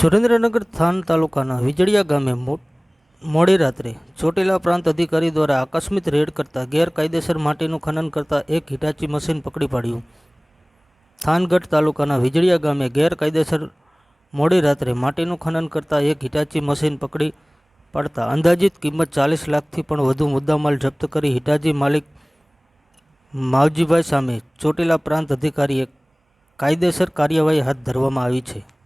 Surendranagar than તાલુકાના વીજળીયા ગામે મો- મોડી રાત્રે ચોટીલા પ્રાંત અધિકારી દ્વારા આકસ્મિક રેડ કરતા ગેરકાયદેસર માટીનું ખનન કરતા એક હિટાચી મશીન પકડી પાડ્યું. થાનગઢ તાલુકાના વીજળીયા ગામે ગેરકાયદેસર મોડી રાત્રે માટીનું ખનન કરતા એક હિટાચી મશીન પકડી પાડતા અંદાજિત કિંમત ચાલીસ લાખથી પણ વધુ મુદ્દામાલ જપ્ત કરી હિટાચી માલિક માવજીભાઈ સામે ચોટીલા પ્રાંત અધિકારીએ કાયદેસર કાર્યવાહી હાથ ધરવામાં આવી છે.